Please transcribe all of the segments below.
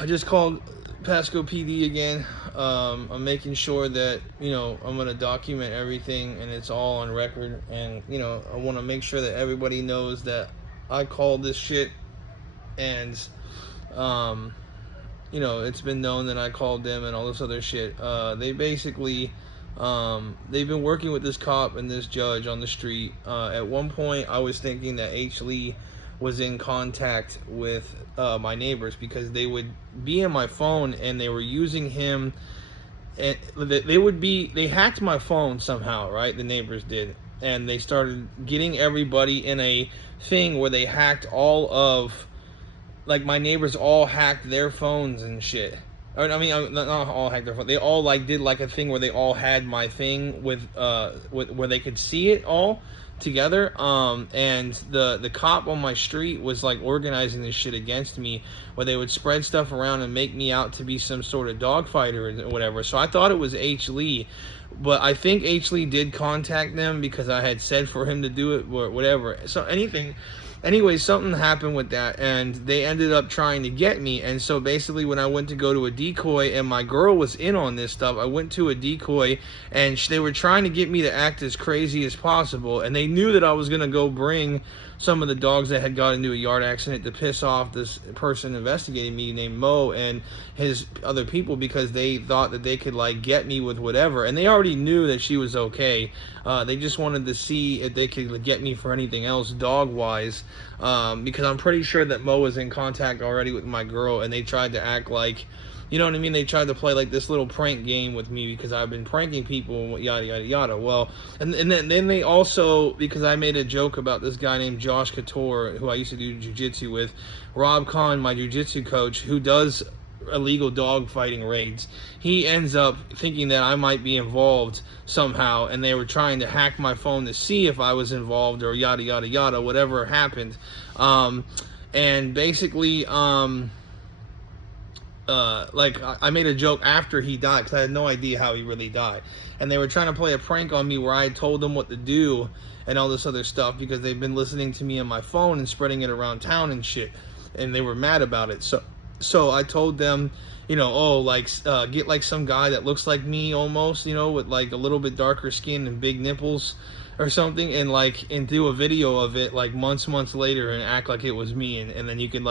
I just called Pasco PD again. I'm making sure that, I'm going to document everything and it's all on record. And, I want to make sure that everybody knows that I called this shit. And, it's been known that I called them and all this other shit. They basically, they've been working with this cop and this judge on the street. At one point, I was thinking that H. Lee was in contact with my neighbors because they would be in my phone and they were using him, and they hacked my phone somehow, right? The neighbors did, and they started getting everybody in a thing where they hacked all of, like, my neighbors all hacked their phones and shit. I mean, not all hacked their phone. They all did a thing where they all had my thing with where they could see it all together. And the cop on my street was organizing this shit against me, where they would spread stuff around and make me out to be some sort of dogfighter or whatever. So I thought it was H. Lee, but I think H. Lee did contact them because I had said for him to do it or whatever. So Anyway, something happened with that, and they ended up trying to get me. And so basically, when I went to go to a decoy, and my girl was in on this stuff, I went to a decoy, and they were trying to get me to act as crazy as possible. And they knew that I was going to go bring some of the dogs that had got into a yard accident to piss off this person investigating me named Mo and his other people, because they thought that they could get me with whatever. And they already knew that she was okay. They just wanted to see if they could get me for anything else dog wise, because I'm pretty sure that Mo was in contact already with my girl, and they tried to act like, you know what I mean? They tried to play this little prank game with me because I've been pranking people, yada, yada, yada. Well, and then they also, because I made a joke about this guy named Josh Couture, who I used to do jiu-jitsu with, Rob Kahn, my jiu-jitsu coach, who does illegal dog fighting raids. He ends up thinking that I might be involved somehow, and they were trying to hack my phone to see if I was involved or yada, yada, yada, whatever happened. And basically, I made a joke after he died because I had no idea how he really died, and they were trying to play a prank on me where I told them what to do and all this other stuff because they've been listening to me on my phone and spreading it around town and shit, and they were mad about it. So I told them, get some guy that looks like me almost, with a little bit darker skin and big nipples or something, and do a video of it months later and act like it was me, and then you could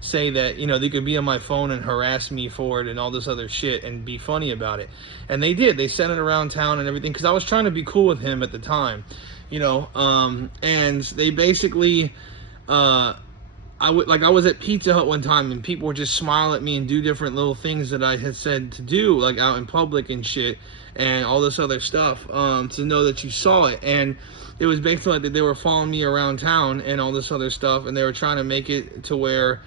say that, they could be on my phone and harass me for it and all this other shit and be funny about it. And they did. They sent it around town and everything because I was trying to be cool with him at the time, and they basically, I was at Pizza Hut one time and people would just smile at me and do different little things that I had said to do, out in public and shit and all this other stuff, to know that you saw it. And it was basically that they were following me around town and all this other stuff, and they were trying to make it to where,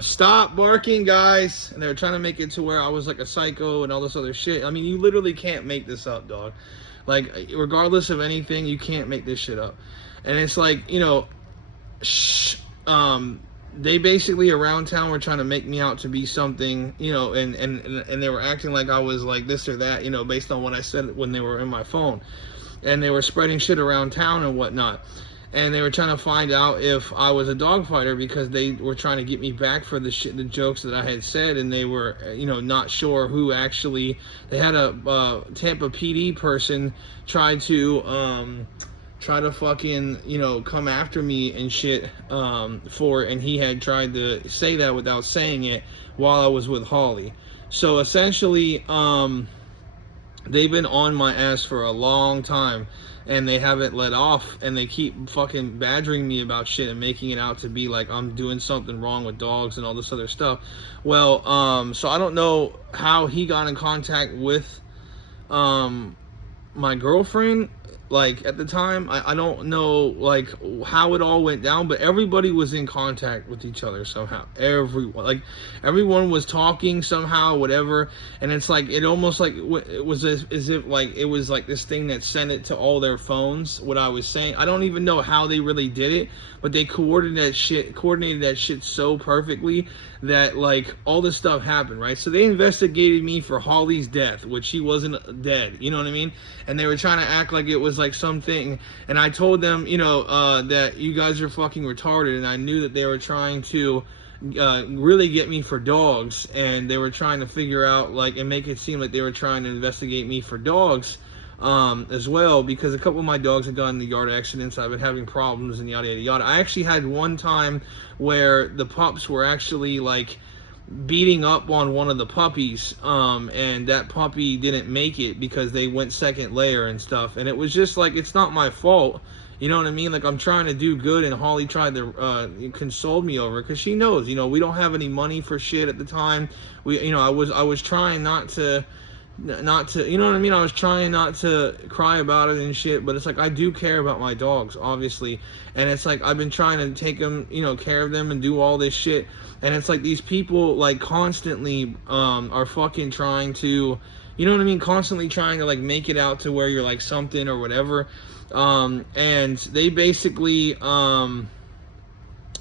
stop barking, guys, and they were trying to make it to where I was a psycho and all this other shit. I mean, you literally can't make this up, dog. Regardless of anything, you can't make this shit up. And it's they basically around town were trying to make me out to be something, and they were acting like I was this or that, based on what I said when they were in my phone, and they were spreading shit around town and whatnot, and they were trying to find out if I was a dog fighter because they were trying to get me back for the jokes that I had said, and they were, not sure who actually. They had a Tampa PD person try to fucking, come after me and shit, and he had tried to say that without saying it while I was with Holly. So essentially, they've been on my ass for a long time, and they haven't let off, and they keep fucking badgering me about shit and making it out to be like I'm doing something wrong with dogs and all this other stuff. Well, so I don't know how he got in contact with, my girlfriend, at the time. I don't know how it all went down, but everybody was in contact with each other somehow. Everyone was talking somehow, whatever. And it's it almost it was as if it was this thing that sent it to all their phones, what I was saying. I don't even know how they really did it, but they coordinated that shit so perfectly that all this stuff happened, right? So they investigated me for Holly's death, which she wasn't dead, you know what I mean? And they were trying to act like it was something, and I told them, that you guys are fucking retarded, and I knew that they were trying to really get me for dogs, and they were trying to figure out like and make it seem like they were trying to investigate me for dogs as well, because a couple of my dogs had gotten in the yard accidents. I've been having problems and yada yada yada. I actually had one time where the pups were actually like beating up on one of the puppies, and that puppy didn't make it because they went second layer and stuff, and it was just like, it's not my fault, you know what I mean? Like, I'm trying to do good, and Holly tried to console me over it, because she knows, you know, we don't have any money for shit at the time. We, you know, I was trying not to, you know what I mean? I was trying not to cry about it and shit, but it's like, I do care about my dogs, obviously, and it's like, I've been trying to take them, you know, care of them and do all this shit, and it's like, these people, like, constantly, are fucking trying to, you know what I mean? Constantly trying to, like, make it out to where you're, like, something or whatever, and they basically,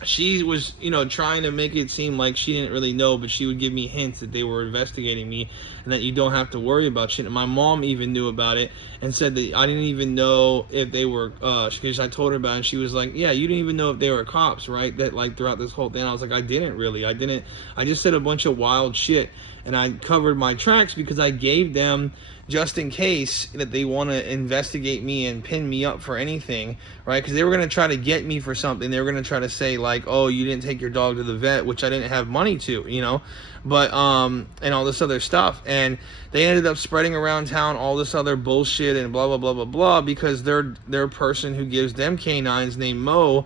she was, you know, trying to make it seem like she didn't really know, but she would give me hints that they were investigating me and that you don't have to worry about shit. And my mom even knew about it and said that I didn't even know if they were, because I told her about it, and she was like, yeah, you didn't even know if they were cops, right? That, like, throughout this whole thing, I was like, I didn't really. I just said a bunch of wild shit, and I covered my tracks because I gave them, just in case that they want to investigate me and pin me up for anything, right? Because they were going to try to get me for something. They were going to try to say, like, oh, you didn't take your dog to the vet, which I didn't have money to, you know, but, and all this other stuff. And they ended up spreading around town all this other bullshit and blah, blah, blah, blah, blah, because their person who gives them canines named Mo,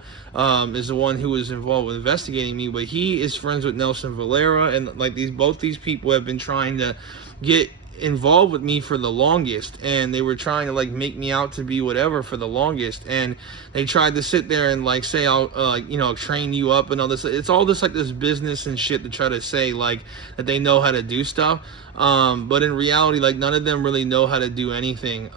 is the one who was involved with investigating me, but he is friends with Nelson Valera, and, like, both these people have been trying to get involved with me for the longest, and they were trying to, like, make me out to be whatever for the longest, and they tried to sit there and, like, say I'll you know, train you up and all this. It's all just like this business and shit to try to say, like, that they know how to do stuff, but in reality, like, none of them really know how to do anything.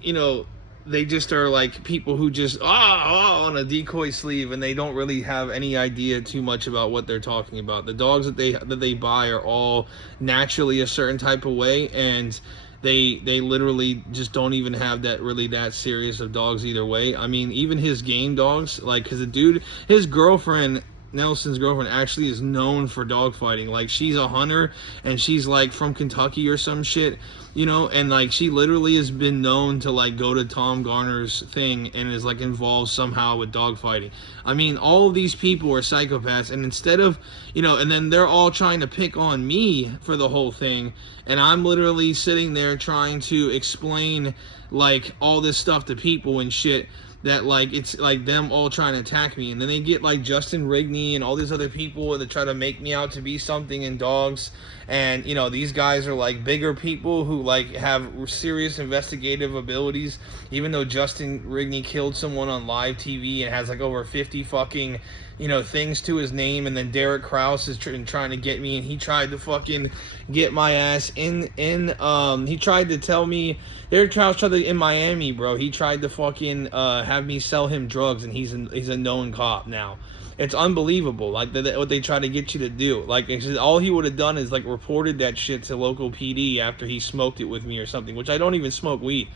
You know, they just are like people who just on a decoy sleeve, and they don't really have any idea too much about what they're talking about. The dogs that they buy are all naturally a certain type of way, and they literally just don't even have that serious of dogs either way. I mean, even his game dogs, like, because the dude, his girlfriend, Nelson's girlfriend, actually is known for dog fighting. Like, she's a hunter, and she's, like, from Kentucky or some shit, you know, and, like, she literally has been known to, like, go to Tom Garner's thing and is, like, involved somehow with dog fighting. I mean, all of these people are psychopaths, and instead of, you know, and then they're all trying to pick on me for the whole thing, and I'm literally sitting there trying to explain, like, all this stuff to people and shit, that, like, it's like them all trying to attack me. And then they get, like, Justin Rigney and all these other people that try to make me out to be something in dogs. And, you know, these guys are, like, bigger people who, like, have serious investigative abilities, even though Justin Rigney killed someone on live TV and has, like, over 50 fucking, you know, things to his name. And then Derek Kraus is trying to get me, and he tried to fucking get my ass he tried to tell me, Derek Kraus tried to, in Miami, bro, he tried to fucking have me sell him drugs, and he's a known cop now. It's unbelievable, like, what they try to get you to do. Like, it's just, all he would have done is, like, reported that shit to local PD after he smoked it with me or something, which I don't even smoke weed.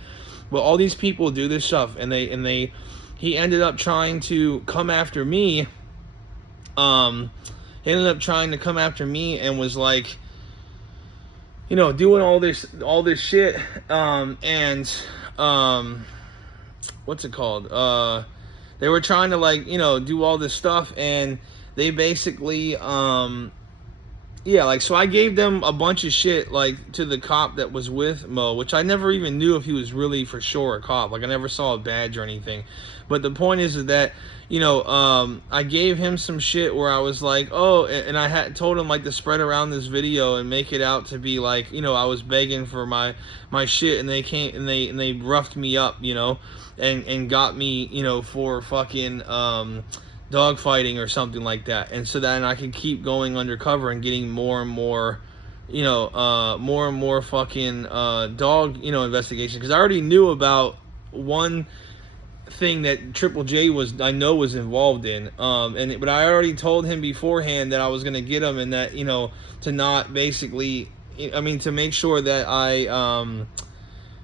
But all these people do this stuff, and he ended up trying to come after me. He ended up trying to come after me and was like, you know, doing all this shit, what's it called? They were trying to, like, you know, do all this stuff, and they basically, yeah, like, so I gave them a bunch of shit, like, to the cop that was with Mo, which I never even knew if he was really for sure a cop. Like, I never saw a badge or anything. But the point is that, you know, I gave him some shit where I was like, oh, and I had told him, like, to spread around this video and make it out to be like, you know, I was begging for my shit, and they came and they roughed me up, you know, and got me, you know, for fucking dog fighting or something like that. And so then I could keep going undercover and getting more and more, you know, more and more fucking dog, you know, investigations, because I already knew about one thing that Triple J was involved in, but I already told him beforehand that I was gonna get him, and that, you know, to not basically, I mean, to make sure that I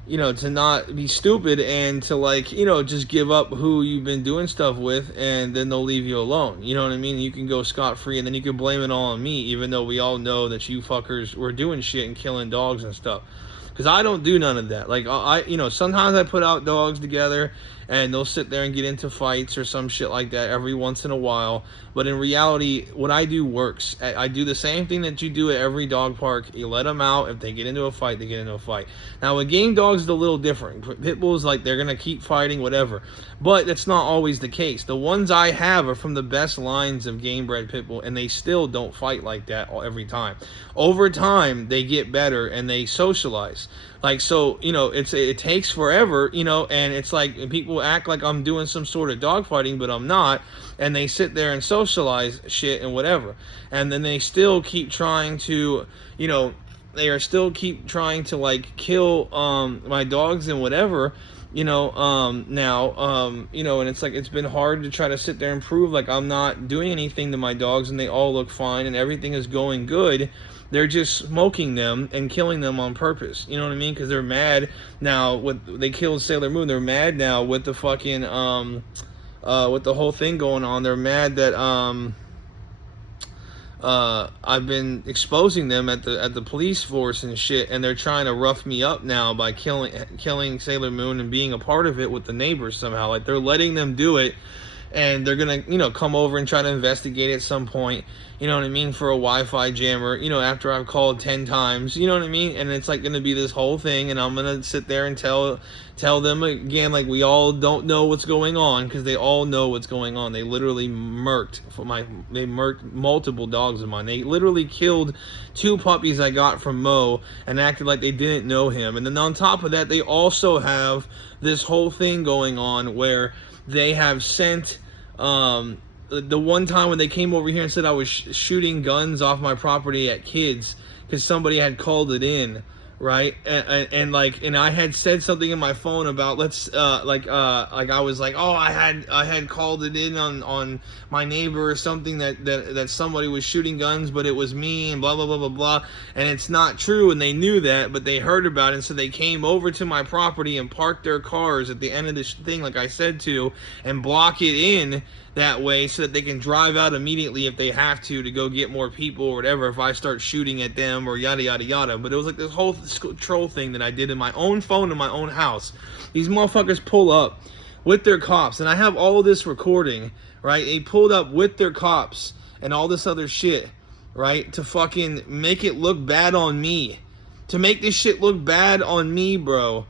to not be stupid and to like, just give up who you've been doing stuff with, and then they'll leave you alone. You know what I mean? You can go scot-free, and then you can blame it all on me, even though we all know that you fuckers were doing shit and killing dogs and stuff. Because I don't do none of that. Like, sometimes I put out dogs together and they'll sit there and get into fights or some shit like that every once in a while. But in reality, what I do works. I do the same thing that you do at every dog park. You let them out. If they get into a fight, they get into a fight. Now, with game dogs, it's a little different. Pit bulls, like, they're going to keep fighting, whatever. But that's not always the case. The ones I have are from the best lines of game-bred pit bull, and they still don't fight like that every time. Over time, they get better, and they socialize. Like, so, it takes forever, and it's like people act like I'm doing some sort of dog fighting, but I'm not, and they sit there and socialize shit and whatever, and then they still keep trying to, like, kill my dogs and whatever, and it's like, it's been hard to try to sit there and prove like I'm not doing anything to my dogs, and they all look fine and everything is going good. They're just smoking them and killing them on purpose. You know what I mean? Because they're mad now. They killed Sailor Moon. They're mad now with the fucking with the whole thing going on. They're mad that I've been exposing them at the police force and shit, and they're trying to rough me up now by killing Sailor Moon and being a part of it with the neighbors somehow. Like, they're letting them do it, and they're gonna, come over and try to investigate at some point, you know what I mean, for a Wi-Fi jammer, after I've called 10 times, you know what I mean, and it's like gonna be this whole thing, and I'm gonna sit there and tell them again, like, we all don't know what's going on, because they all know what's going on. They literally murked multiple dogs of mine. They literally killed 2 puppies I got from Mo and acted like they didn't know him. And then on top of that, they also have this whole thing going on where they have sent, the one time when they came over here and said I was shooting guns off my property at kids because somebody had called it in, right? And I had said something in my phone about I was like, oh, I had called it in on my neighbor or something that somebody was shooting guns, but it was me, and blah blah blah blah blah, and it's not true, and they knew that, but they heard about it, and so they came over to my property and parked their cars at the end of this thing, like I said to, and block it in that way so that they can drive out immediately if they have to go get more people or whatever if I start shooting at them or yada yada yada. But it was like this whole troll thing that I did in my own phone in my own house. These motherfuckers pull up with their cops, and I have all of this recording, right? They pulled up with their cops and all this other shit, right, to fucking make it look bad on me, to make this shit look bad on me, bro,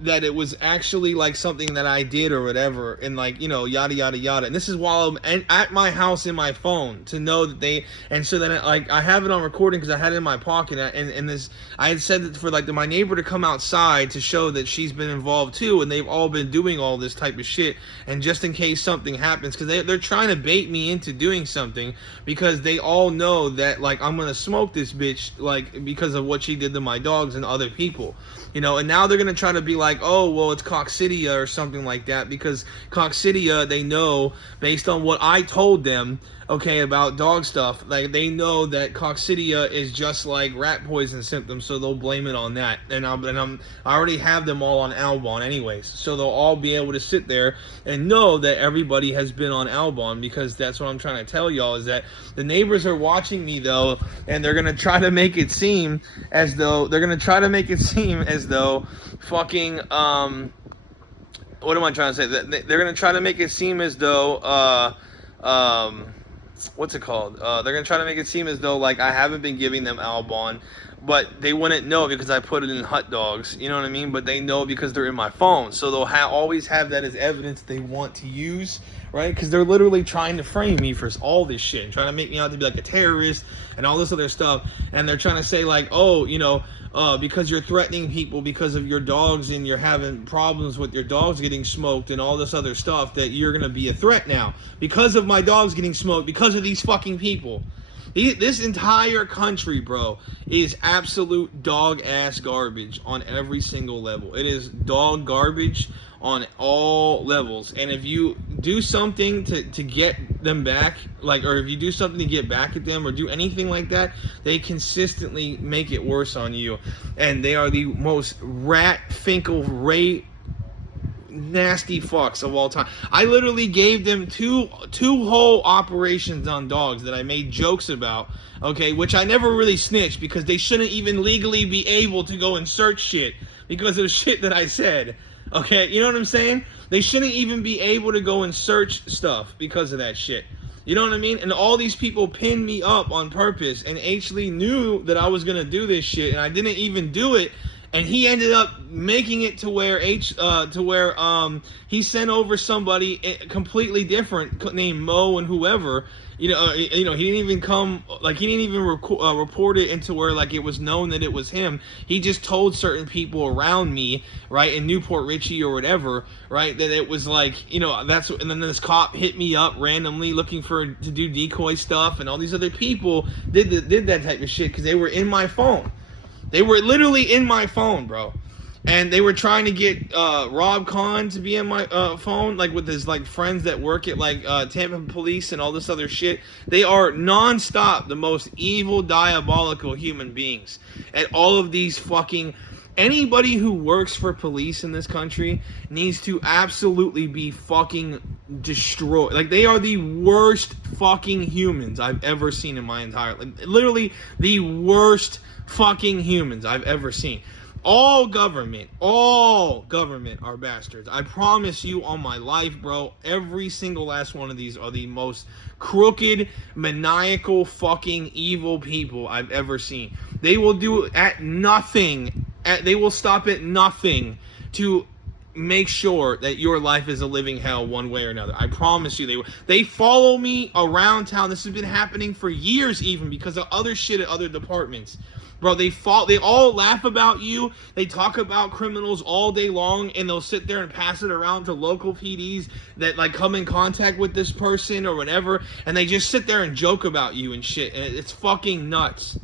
that it was actually like something that I did or whatever, and like, yada yada yada. And this is while I'm at my house in my phone, to know that and so then I have it on recording because I had it in my pocket, and this, I had said that for my neighbor to come outside to show that she's been involved too, and they've all been doing all this type of shit, and just in case something happens, because they're trying to bait me into doing something, because they all know that I'm gonna smoke this bitch, because of what she did to my dogs and other people, and now they're gonna try to be like, oh, well, it's Coccidia or something like that, because Coccidia, they know, based on what I told them, okay, about dog stuff, they know that Coccidia is just like rat poison symptoms, so they'll blame it on that. And I already have them all on Albon anyways, so they'll all be able to sit there and know that everybody has been on Albon, because that's what I'm trying to tell y'all, is that the neighbors are watching me, though, and they're gonna try to make it seem as though fucking what am I trying to say? They're gonna try to make it seem as though what's it called? They're gonna try to make it seem as though I haven't been giving them Albon, but they wouldn't know because I put it in hot dogs, you know what I mean? But they know because they're in my phone, so they'll always have that as evidence they want to use, right? Because they're literally trying to frame me for all this shit, and trying to make me out to be like a terrorist and all this other stuff, and they're trying to say because you're threatening people because of your dogs and you're having problems with your dogs getting smoked and all this other stuff, that you're gonna be a threat now because of my dogs getting smoked, because of these fucking people. This entire country, bro, is absolute dog ass garbage on every single level. It is dog garbage on all levels. And if you do something to get them back, like, or if you do something to get back at them or do anything like that, they consistently make it worse on you. And they are the most rat-finkel, nasty fucks of all time. I literally gave them two whole operations on dogs that I made jokes about, okay, which I never really snitched because they shouldn't even legally be able to go and search shit because of shit that I said. Okay, you know what I'm saying? They shouldn't even be able to go and search stuff because of that shit. You know what I mean? And all these people pinned me up on purpose, and H. Lee knew that I was gonna do this shit, and I didn't even do it. And he ended up making it to where he sent over somebody completely different named Mo and whoever. He didn't even come, like, he didn't even report it into where, like, it was known that it was him. He just told certain people around me, right, in Newport Richie or whatever, right, that it was like, that's, and then this cop hit me up randomly looking to do decoy stuff, and all these other people did that type of shit because they were in my phone. They were literally in my phone, bro. And they were trying to get Rob Kahn to be in my phone, like with his like friends that work at like Tampa Police and all this other shit. They are nonstop the most evil, diabolical human beings. And all of these fucking... Anybody who works for police in this country needs to absolutely be fucking destroyed. Like, they are the worst fucking humans I've ever seen in my entire life. Literally the worst fucking humans I've ever seen. All government are bastards. I promise you on my life, bro. Every single last one of these are the most crooked, maniacal, fucking evil people I've ever seen. They will do at nothing. They will stop at nothing to make sure that your life is a living hell one way or another. I promise you they will. They follow me around town. This has been happening for years even because of other shit at other departments. Bro, they all laugh about you. They talk about criminals all day long, and they'll sit there and pass it around to local PDs that like come in contact with this person or whatever, and they just sit there and joke about you and shit, and it's fucking nuts.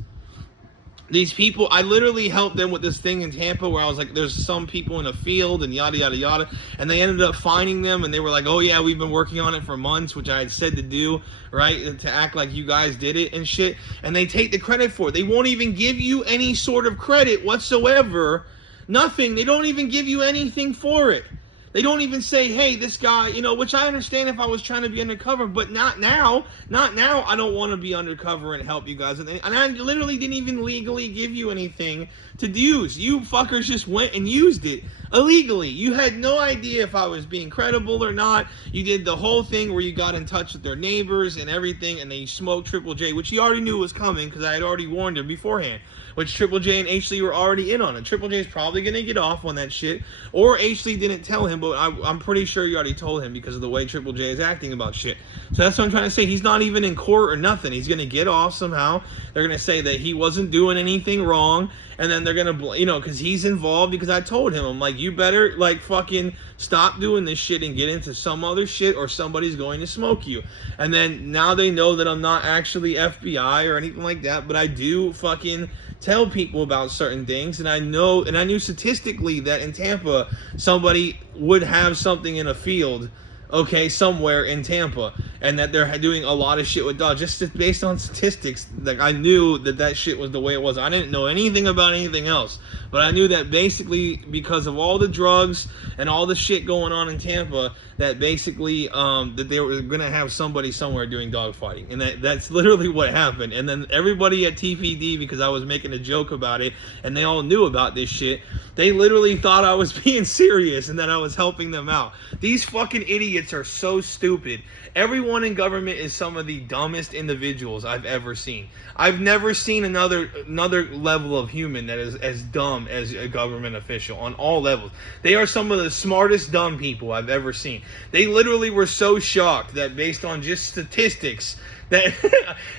These people, I literally helped them with this thing in Tampa where I was like, there's some people in a field and yada, yada, yada. And they ended up finding them and they were like, oh yeah, we've been working on it for months, which I had said to do, right? To act like you guys did it and shit. And they take the credit for it. They won't even give you any sort of credit whatsoever. Nothing. They don't even give you anything for it. They don't even say, hey, this guy, which I understand if I was trying to be undercover, but not now. Not now. I don't want to be undercover and help you guys. And I literally didn't even legally give you anything to use. You fuckers just went and used it illegally. You had no idea if I was being credible or not. You did the whole thing where you got in touch with their neighbors and everything, and they smoked Triple J, which you already knew was coming because I had already warned him beforehand. Which Triple J and H. Lee were already in on it. Triple J is probably going to get off on that shit. Or H. Lee didn't tell him, but I'm pretty sure you already told him because of the way Triple J is acting about shit. So that's what I'm trying to say. He's not even in court or nothing. He's going to get off somehow. They're going to say that he wasn't doing anything wrong. And then they're going to, because he's involved, because I told him, I'm like, you better, like, fucking stop doing this shit and get into some other shit or somebody's going to smoke you. And then now they know that I'm not actually FBI or anything like that, but I do fucking tell people about certain things, and I knew statistically that in Tampa somebody would have something in a field, okay, somewhere in Tampa, and that they're doing a lot of shit with dogs, just based on statistics. Like, I knew that shit was the way it was. I didn't know anything about anything else, but I knew that basically because of all the drugs and all the shit going on in Tampa, that basically that they were gonna have somebody somewhere doing dog fighting, and that's literally what happened. And then everybody at TPD, because I was making a joke about it, and they all knew about this shit, they literally thought I was being serious and that I was helping them out. These fucking idiots are so stupid. Everyone in government is some of the dumbest individuals I've ever seen. I've never seen another level of human that is as dumb as a government official on all levels. They are some of the smartest dumb people I've ever seen. They literally were so shocked that based on just statistics that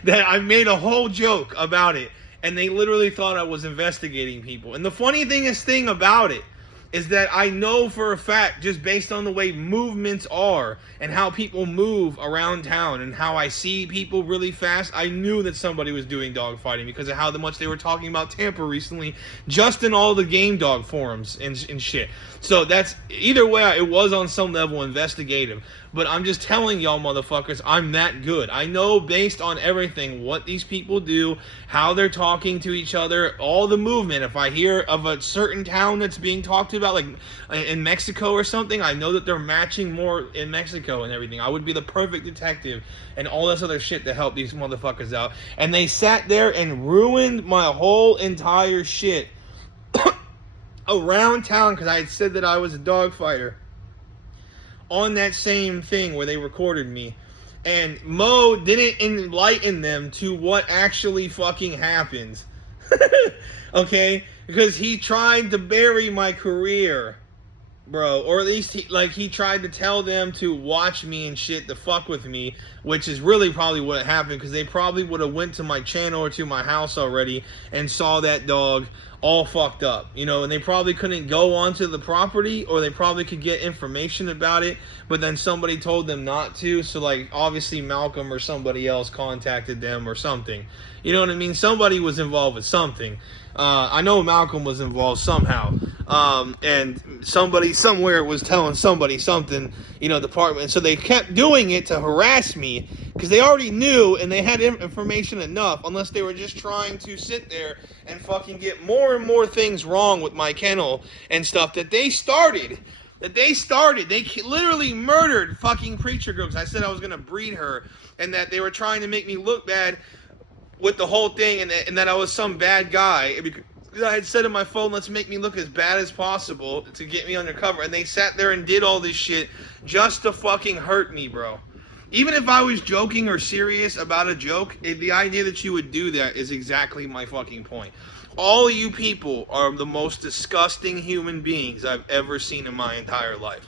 that I made a whole joke about it, and they literally thought I was investigating people. And the funny thing about it is that I know for a fact, just based on the way movements are and how people move around town and how I see people really fast, I knew that somebody was doing dog fighting because of how much they were talking about Tampa recently, just in all the game dog forums and shit. So that's, either way, it was on some level investigative. But I'm just telling y'all motherfuckers, I'm that good. I know based on everything what these people do, how they're talking to each other, all the movement. If I hear of a certain town that's being talked about, like in Mexico or something, I know that they're matching more in Mexico and everything. I would be the perfect detective and all this other shit to help these motherfuckers out. And they sat there and ruined my whole entire shit around town because I had said that I was a dog fighter on that same thing where they recorded me. And Mo didn't enlighten them to what actually fucking happens. Okay? Because he tried to bury my career, bro. Or at least he tried to tell them to watch me and shit, to fuck with me, which is really probably what happened, because they probably would have went to my channel or to my house already and saw that dog all fucked up, you know, and they probably couldn't go onto the property, or they probably could get information about it, but then somebody told them not to, so like obviously Malcolm or somebody else contacted them or something, you know what I mean? Somebody was involved with something. I know Malcolm was involved somehow, and somebody somewhere was telling somebody something, you know, department. So they kept doing it to harass me because they already knew and they had information enough, unless they were just trying to sit there and fucking get more and more things wrong with my kennel and stuff that they started. They literally murdered fucking Preacher Girl because I said I was going to breed her, and that they were trying to make me look bad with the whole thing, and that I was some bad guy. Because I had said in my phone, let's make me look as bad as possible to get me undercover. And they sat there and did all this shit just to fucking hurt me, bro. Even if I was joking or serious about a joke, the idea that you would do that is exactly my fucking point. All you people are the most disgusting human beings I've ever seen in my entire life.